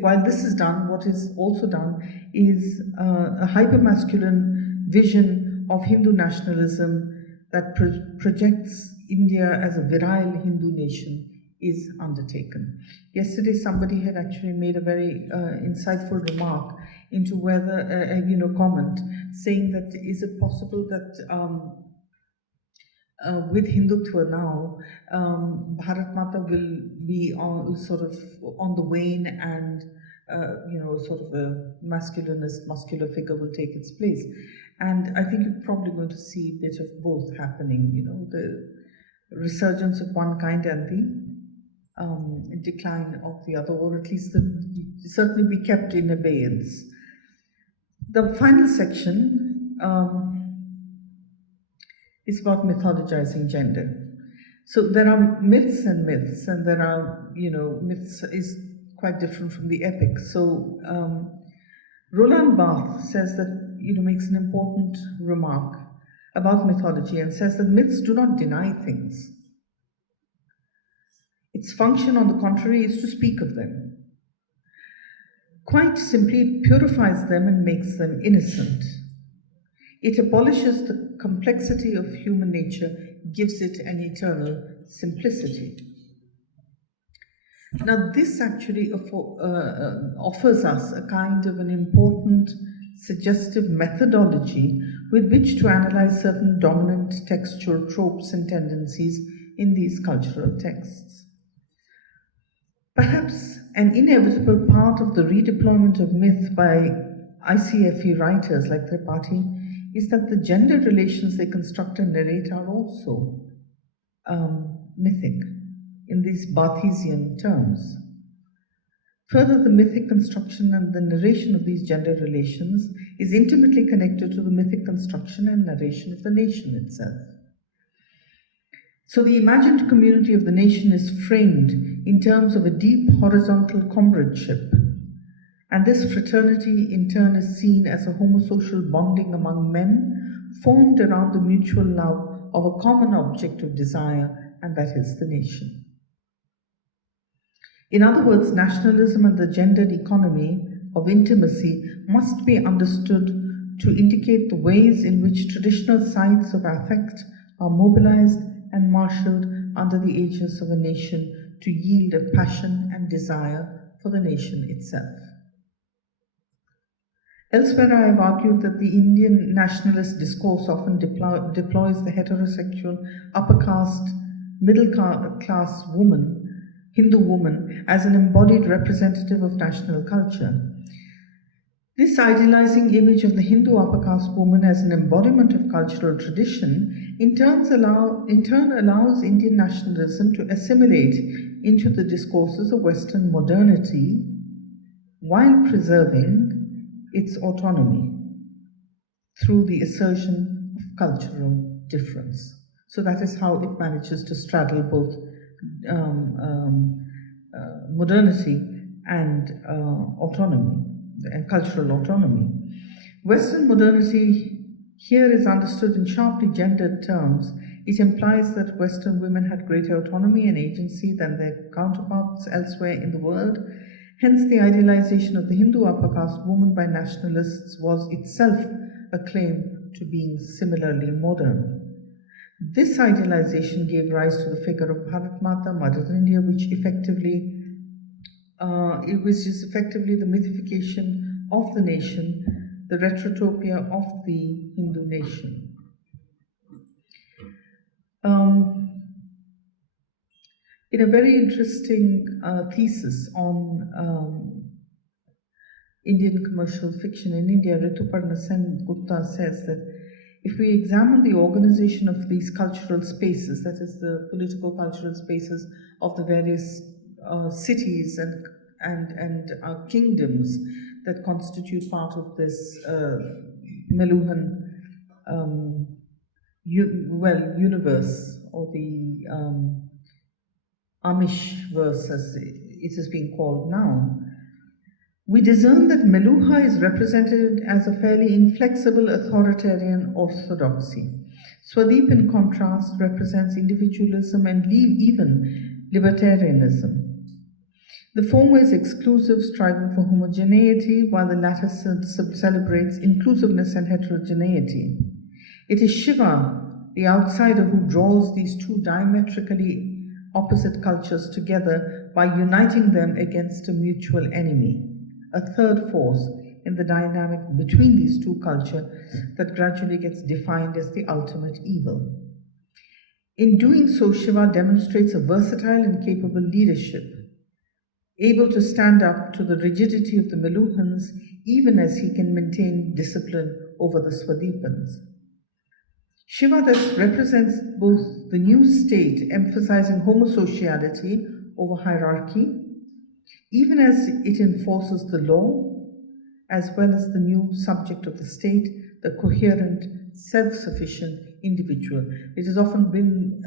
while this is done, what is also done is a hypermasculine vision of Hindu nationalism that projects India as a virile Hindu nation is undertaken. Yesterday, somebody had actually made a very insightful remark into whether, comment, saying that is it possible that with Hindutva now, Bharat Mata will be on the wane, and sort of a muscular figure will take its place. And I think you're probably going to see a bit of both happening, the resurgence of one kind and the decline of the other, or at least certainly be kept in abeyance. The final section is about mythologizing gender. So there are myths and myths, and there are, myths is quite different from the epic. So Roland Barthes says that, makes an important remark about mythology and says that myths do not deny things. Its function, on the contrary, is to speak of them. Quite simply, it purifies them and makes them innocent. It abolishes the complexity of human nature, gives it an eternal simplicity. Now, this actually offers us a kind of an important suggestive methodology with which to analyze certain dominant textual tropes and tendencies in these cultural texts. Perhaps an inevitable part of the redeployment of myth by ICFE writers like Tripathi is that the gender relations they construct and narrate are also mythic in these Barthesian terms. Further, the mythic construction and the narration of these gender relations is intimately connected to the mythic construction and narration of the nation itself. So the imagined community of the nation is framed in terms of a deep horizontal comradeship, and this fraternity in turn is seen as a homosocial bonding among men formed around the mutual love of a common object of desire, and that is the nation. In other words, nationalism and the gendered economy of intimacy must be understood to indicate the ways in which traditional sites of affect are mobilized and marshaled under the aegis of a nation to yield a passion and desire for the nation itself. Elsewhere, I have argued that the Indian nationalist discourse often deploys the heterosexual, upper caste, middle class woman, Hindu woman, as an embodied representative of national culture. This idealizing image of the Hindu upper caste woman as an embodiment of cultural tradition in turn allows Indian nationalism to assimilate into the discourses of Western modernity while preserving its autonomy through the assertion of cultural difference. So that is how it manages to straddle both modernity and autonomy and cultural autonomy. Western modernity here is understood in sharply gendered terms. It implies that Western women had greater autonomy and agency than their counterparts elsewhere in the world. Hence, the idealization of the Hindu upper caste woman by nationalists was itself a claim to being similarly modern. This idealization gave rise to the figure of Bharat Mata, Mother India, which is effectively the mythification of the nation, the retrotopia of the Hindu nation. In a very interesting thesis on Indian commercial fiction in India, Rituparna Sen Gupta says that if we examine the organization of these cultural spaces, that is the political cultural spaces of the various cities and kingdoms that constitute part of this Meluhan universe, or the Amish verse as it is being called now, we discern that Meluha is represented as a fairly inflexible authoritarian orthodoxy. Swadeep, in contrast, represents individualism and even libertarianism. The former is exclusive, striving for homogeneity, while the latter celebrates inclusiveness and heterogeneity. It is Shiva, the outsider, who draws these two diametrically opposite cultures together by uniting them against a mutual enemy, a third force in the dynamic between these two cultures that gradually gets defined as the ultimate evil. In doing so, Shiva demonstrates a versatile and capable leadership, able to stand up to the rigidity of the Meluhans even as he can maintain discipline over the Swadipans. Shiva thus represents both the new state, emphasizing homosociality over hierarchy, even as it enforces the law, as well as the new subject of the state, the coherent, self-sufficient individual. It has often been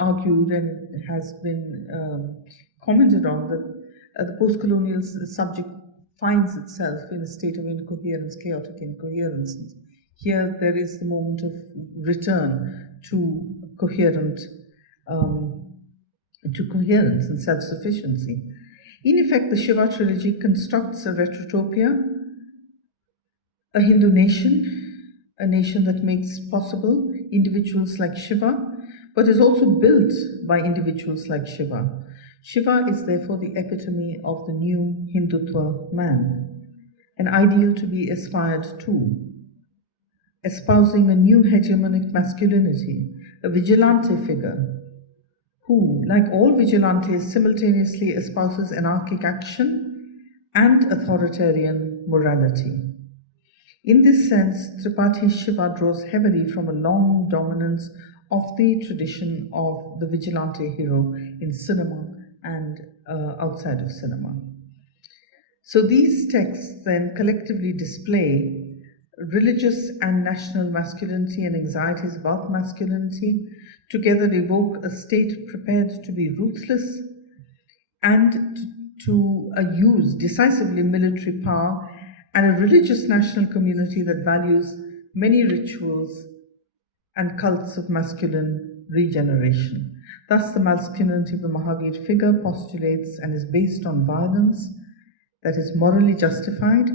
argued and has been commented on that the post-colonial subject finds itself in a state of incoherence, chaotic incoherence. Here there is the moment of return to um, coherence and self-sufficiency. In effect, the Shiva trilogy constructs a retrotopia, a Hindu nation, a nation that makes possible individuals like Shiva, but is also built by individuals like Shiva. Shiva is therefore the epitome of the new Hindutva man, an ideal to be aspired to, espousing a new hegemonic masculinity, a vigilante figure, who, like all vigilantes, simultaneously espouses anarchic action and authoritarian morality. In this sense, Tripathi Shiva draws heavily from a long dominance of the tradition of the vigilante hero in cinema and outside of cinema. So these texts then collectively display religious and national masculinity and anxieties about masculinity, together evoke a state prepared to be ruthless and to use decisively military power, and a religious national community that values many rituals and cults of masculine regeneration. Thus, the masculinity of the Mahavir figure postulates and is based on violence that is morally justified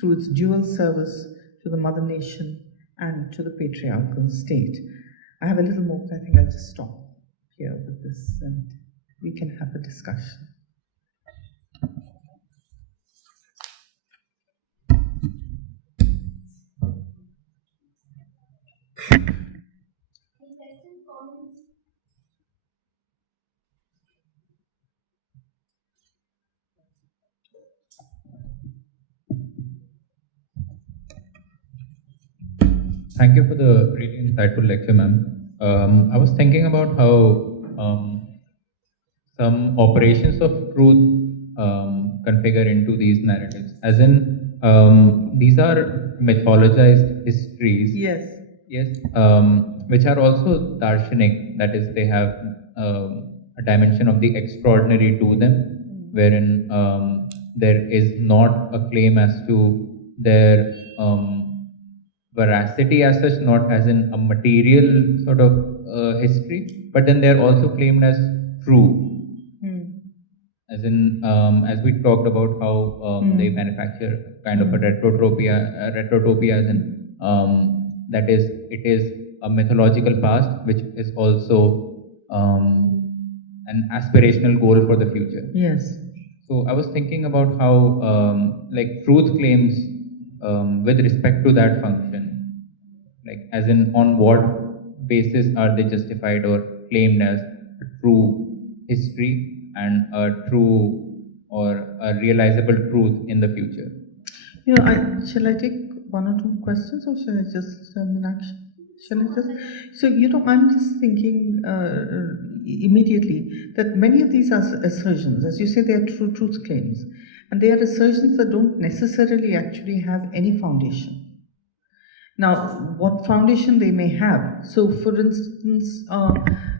through its dual service to the mother nation and to the patriarchal state. I have a little more, but I think I'll just stop here with this and we can have a discussion. Thank you for the really insightful lecture, ma'am. I was thinking about how some operations of truth configure into these narratives. As in, these are mythologized histories. Yes. Yes. Which are also darshanic. That is, they have a dimension of the extraordinary to them, wherein there is not a claim as to their veracity as such, not as in a material sort of history, but then they're also claimed as true. As in, as we talked about how they manufacture kind of a retrotopia, as in that is, it is a mythological past, which is also an aspirational goal for the future. Yes. So I was thinking about how like truth claims with respect to that function, like as in on what basis are they justified or claimed as a true history and a true or a realizable truth in the future? Shall I take one or two questions, or shall I just shall I just? So I'm just thinking immediately that many of these are assertions, as you say, they are true truth claims, and they are assertions that don't necessarily actually have any foundation. Now, what foundation they may have? So, for instance,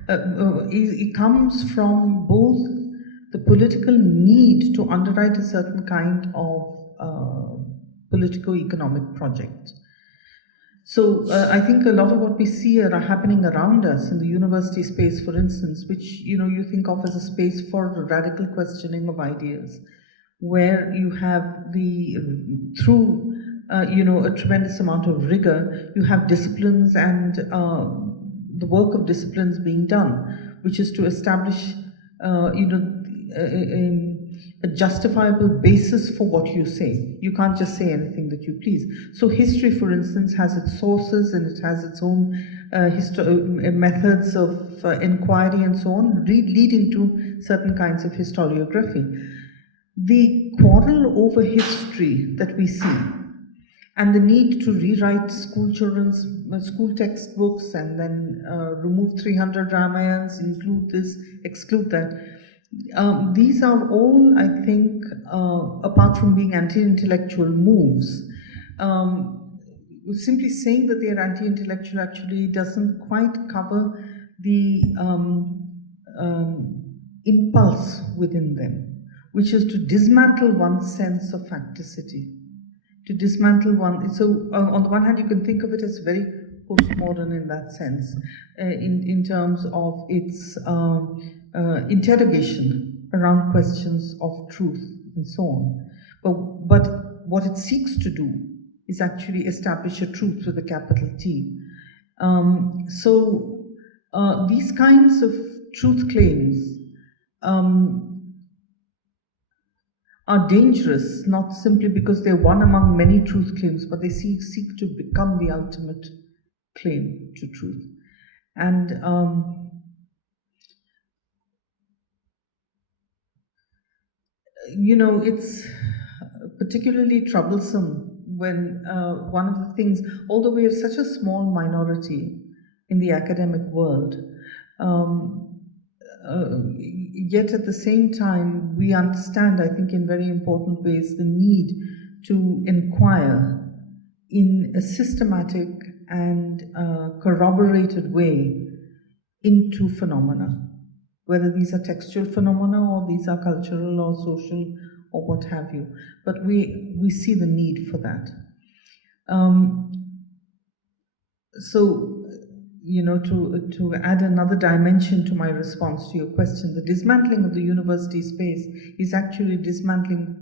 it comes from both the political need to underwrite a certain kind of politico-economic project. So I think a lot of what we see are happening around us in the university space, for instance, which you think of as a space for radical questioning of ideas, where you have through a tremendous amount of rigor, you have disciplines and the work of disciplines being done, which is to establish a justifiable basis for what you say. You can't just say anything that you please. So history, for instance, has its sources and it has its own methods of inquiry and so on, leading to certain kinds of historiography. The quarrel over history that we see and the need to rewrite school textbooks and then remove 300 Ramayans, include this, exclude that. These are all, I think, apart from being anti-intellectual moves, simply saying that they are anti-intellectual actually doesn't quite cover the impulse within them, which is to dismantle one's sense of facticity, to dismantle one. So, on the one hand, you can think of it as very postmodern in that sense, in terms of its interrogation around questions of truth and so on. But what it seeks to do is actually establish a truth with a capital T. So these kinds of truth claims are dangerous, not simply because they're one among many truth claims, but they seek to become the ultimate claim to truth. And it's particularly troublesome when one of the things, although we are such a small minority in the academic world, yet at the same time we understand, I think, in very important ways, the need to inquire in a systematic and corroborated way into phenomena, whether these are textual phenomena or these are cultural or social or what have you. But we see the need for that. So, to add another dimension to my response to your question, the dismantling of the university space is actually dismantling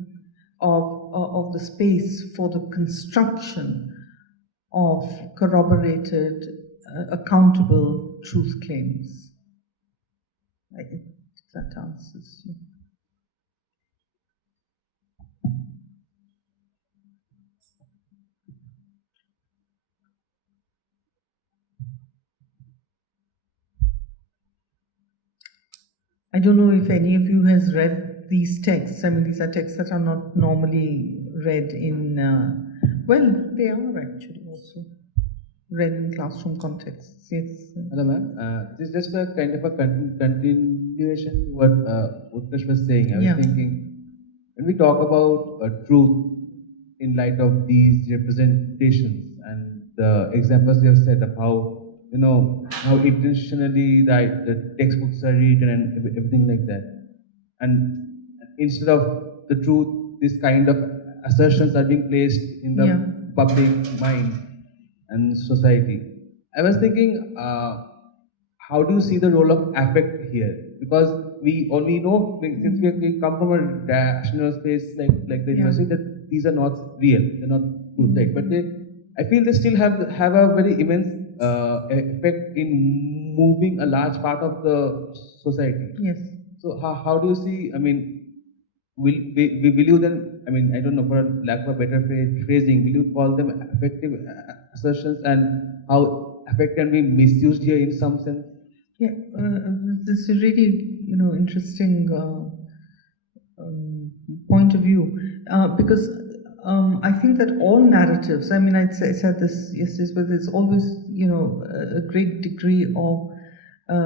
of the space for the construction of corroborated, accountable truth claims. If that answers you. I don't know if any of you has read these texts. I mean, these are texts that are not normally read in, well, they are actually also read in classroom contexts. Yes. Hello, ma'am. This is just a kind of a continuation to what Utkarsh was saying. I was thinking, when we talk about truth in light of these representations and the examples you have said of how, how intentionally the textbooks are written and everything like that. And instead of the truth, this kind of assertions are being placed in the public mind and society. I was thinking, how do you see the role of affect here? Because we only know, since we come from a rational space like the university, that these are not real, they're not truth, right? But I feel they still have a very immense effect in moving a large part of the society. Yes. So how do you see? I mean, will you then? I mean, I don't know, for a lack of a better phrasing, will you call them affective assertions, and how affect can be misused here in some sense? Yeah, this is really interesting point of view, because I think that all narratives. I mean, I said this yesterday, but there's always a great degree of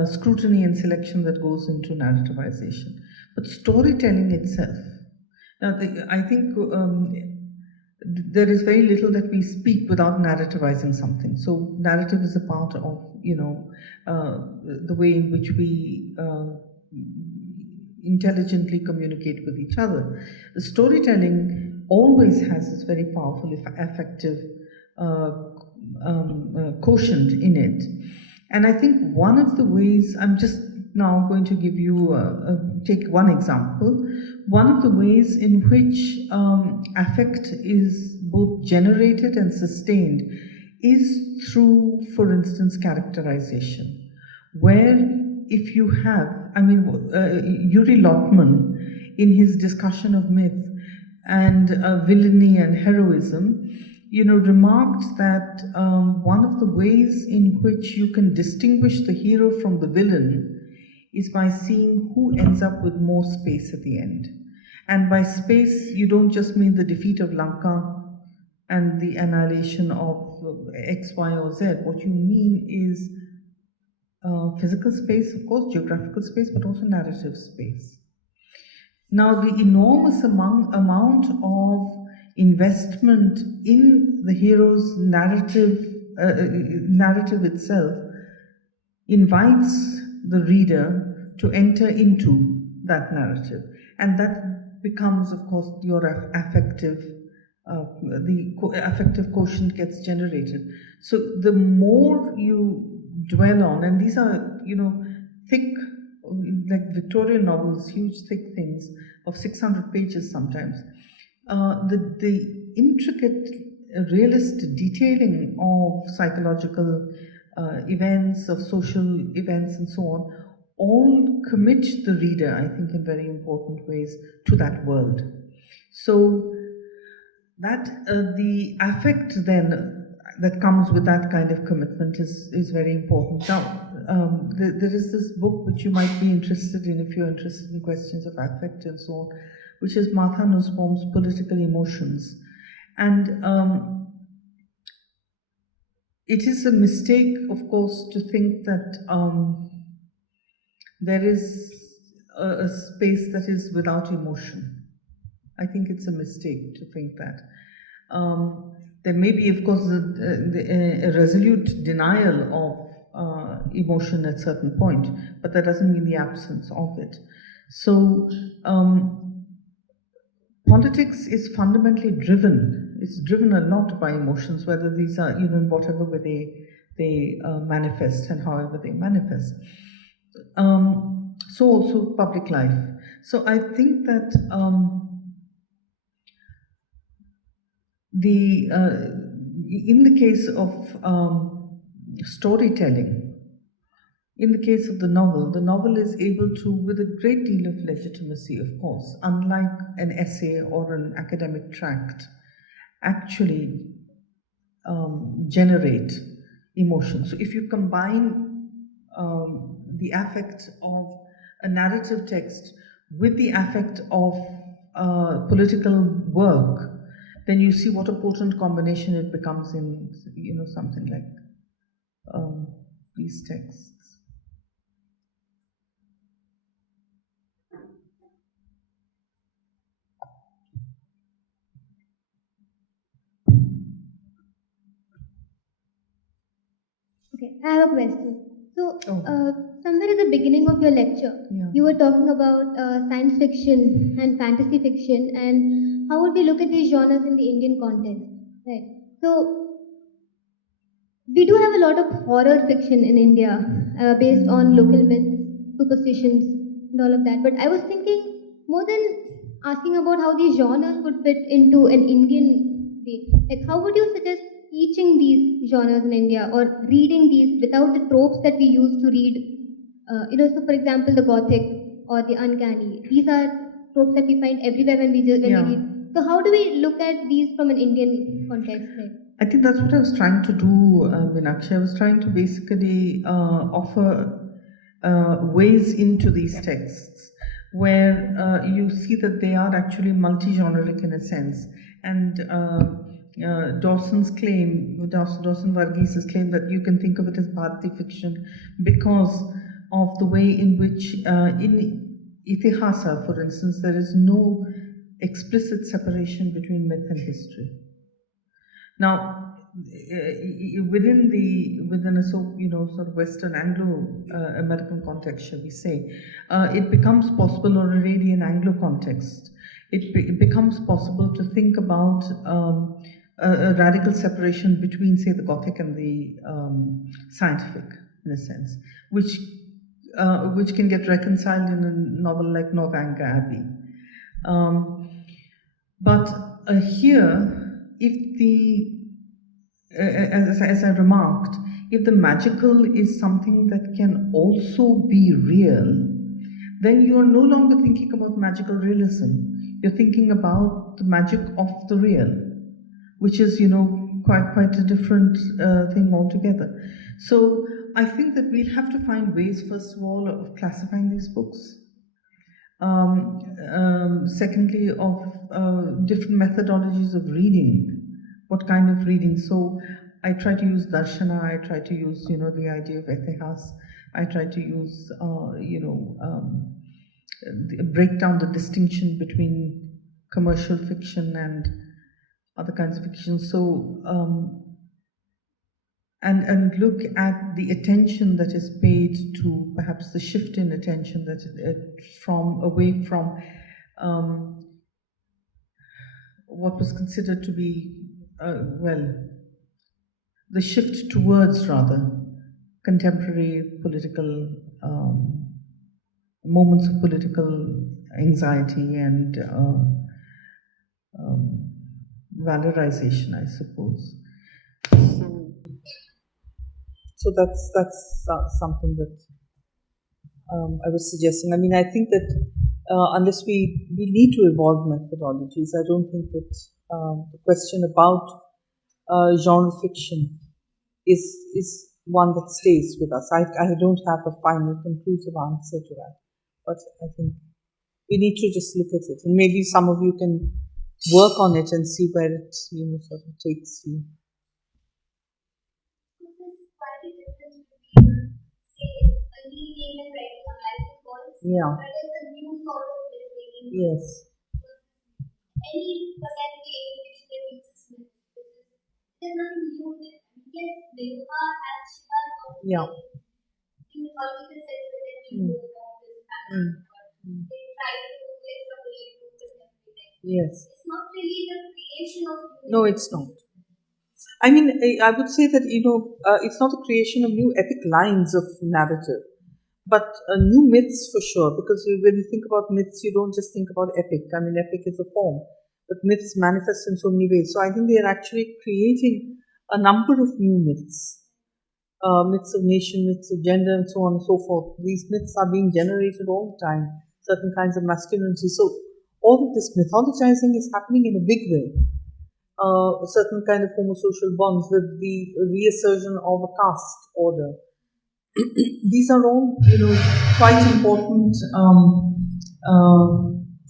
scrutiny and selection that goes into narrativization. But storytelling itself. Now, I think there is very little that we speak without narrativizing something. So narrative is a part of the way in which we intelligently communicate with each other. The storytelling always has this very powerful, effective quotient in it. And I think one of the ways, I'm just now going to give you, take one example. One of the ways in which affect is both generated and sustained is through, for instance, characterization, where if you have, I mean, Yuri Lotman, in his discussion of myth and villainy and heroism, remarked that one of the ways in which you can distinguish the hero from the villain is by seeing who ends up with more space at the end. And by space, you don't just mean the defeat of Lanka and the annihilation of X, Y, or Z. What you mean is physical space, of course, geographical space, but also narrative space. Now, the enormous amount of investment in the hero's narrative itself invites the reader to enter into that narrative, and that becomes, of course, your affective. Affective quotient gets generated. So the more you dwell on, and these are, thick, like Victorian novels, huge thick things of 600 pages sometimes. The intricate, realist detailing of psychological events, of social events, and so on, all commit the reader, I think, in very important ways to that world. So that the affect then that comes with that kind of commitment is very important. Now, there is this book which you might be interested in if you're interested in questions of affect and so on, which is Martha Nussbaum's Political Emotions. And it is a mistake, of course, to think that there is a space that is without emotion. I think it's a mistake to think that. There may be, of course, a resolute denial of emotion at a certain point, but that doesn't mean the absence of it. So, politics is fundamentally driven. It's driven a lot by emotions, whether these are, in whatever way they manifest and however they manifest. So also public life. So I think that in the case of storytelling, in the case of the novel is able to, with a great deal of legitimacy, of course, unlike an essay or an academic tract, actually generate emotion. So if you combine the affect of a narrative text with the affect of political work, then you see what a potent combination it becomes in, something like these texts. Okay, I have a question. So, somewhere at the beginning of your lecture, you were talking about science fiction and fantasy fiction, and how would we look at these genres in the Indian context, right? So, we do have a lot of horror fiction in India based on local myths, superstitions, and all of that. But I was thinking more than asking about how these genres would fit into an Indian way. Like, how would you suggest teaching these genres in India or reading these without the tropes that we use to read? So for example, the Gothic or the uncanny. These are tropes that we find everywhere when we read. So how do we look at these from an Indian context? Like? I think that's what I was trying to do, Meenakshi. I was trying to basically offer ways into these texts where you see that they are actually multi-generic in a sense. And Dawson Varghese' claim that you can think of it as Bharati fiction because of the way in which in Itihasa, for instance, there is no explicit separation between myth and history. Now, within a sort of Western Anglo-American context, shall we say, it becomes possible, or a Iranian Anglo context, it becomes possible to think about a radical separation between, say, the Gothic and the scientific, in a sense, which can get reconciled in a novel like Northanger Abbey. But here, if as I remarked, if the magical is something that can also be real, then you are no longer thinking about magical realism. You're thinking about the magic of the real, which is, quite a different thing altogether. So I think that we'll have to find ways, first of all, of classifying these books. Secondly, of different methodologies of reading. What kind of reading? So I try to use darshana, I try to use, the idea of etihas, I try to use, break down the distinction between commercial fiction and other kinds of fiction. So, and look at the attention that is paid to perhaps the shift in attention that from away from what was considered to be well, the shift towards rather contemporary political moments of political anxiety and um, valorization, I suppose. So that's something that I was suggesting. I mean, I think that unless we need to evolve methodologies, I don't think that the question about genre fiction is one that stays with us. I don't have a final conclusive answer to that, but I think we need to just look at it, and maybe some of you can work on it and see where it sort of takes you. Yeah. Yes. Yeah. Yes. No, it's not. I mean, I would say that, it's not the creation of new epic lines of narrative, but new myths for sure, because when you think about myths, you don't just think about epic. I mean, epic is a form, but myths manifest in so many ways. So I think they are actually creating a number of new myths. Myths of nation, myths of gender, and so on and so forth. These myths are being generated all the time, certain kinds of masculinity. So all of this mythologizing is happening in a big way. A certain kind of homosocial bonds, the reassertion of a caste order. These are all, quite important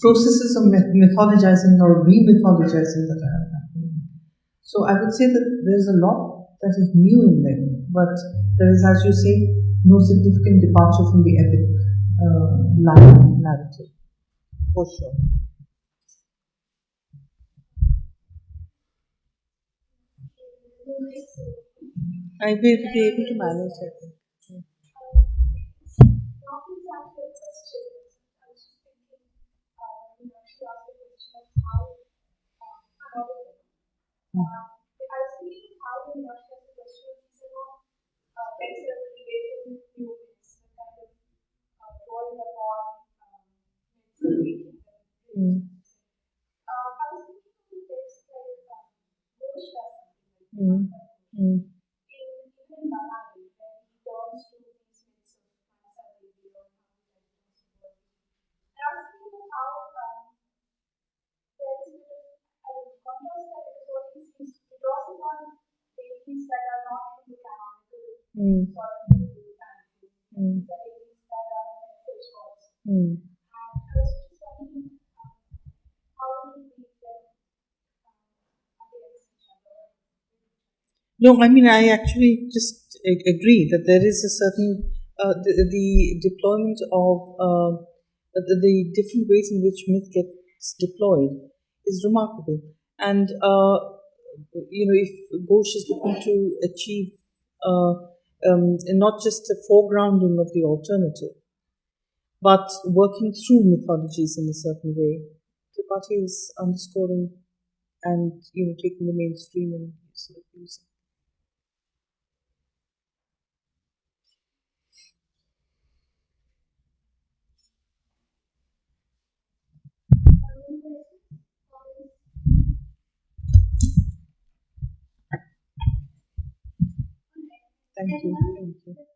processes of mythologizing or re-mythologizing that are happening. So I would say that there's a lot that is new in them, but there is, as you say, no significant departure from the epic line of narrative, for sure. I will be able to manage, I think. Mm. Mm. Mm. Mm. Mm. Mm. No, I mean, I actually just agree that there is a certain the deployment of the different ways in which myth gets deployed is remarkable, and if Ghosh is looking to achieve not just a foregrounding of the alternative, but working through mythologies in a certain way, Tripathi is underscoring and taking the mainstream and sort of using. Thank you. Thank you.